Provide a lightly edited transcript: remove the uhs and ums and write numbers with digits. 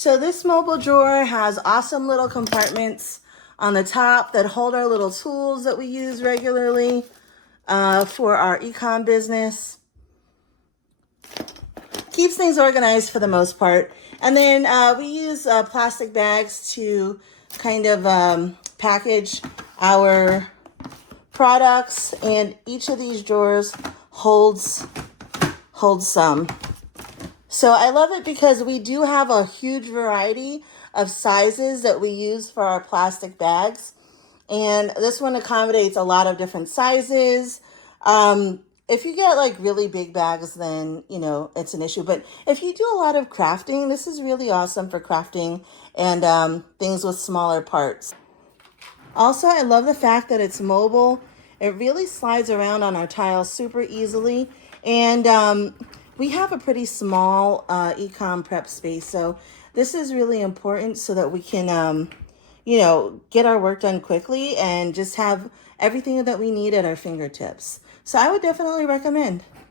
So this mobile drawer has awesome little compartments on the top that hold our little tools that we use regularly for our e-com business. Keeps things organized for the most part. And then we use plastic bags to kind of package our products, and each of these drawers holds some. So I love it because we do have a huge variety of sizes that we use for our plastic bags. And this one accommodates a lot of different sizes. If you get like really big bags, then, it's an issue. But if you do a lot of crafting, this is really awesome for crafting and things with smaller parts. Also, I love the fact that it's mobile. It really slides around on our tiles super easily. And we have a pretty small e-com prep space. So this is really important so that we can, get our work done quickly and just have everything that we need at our fingertips. So I would definitely recommend.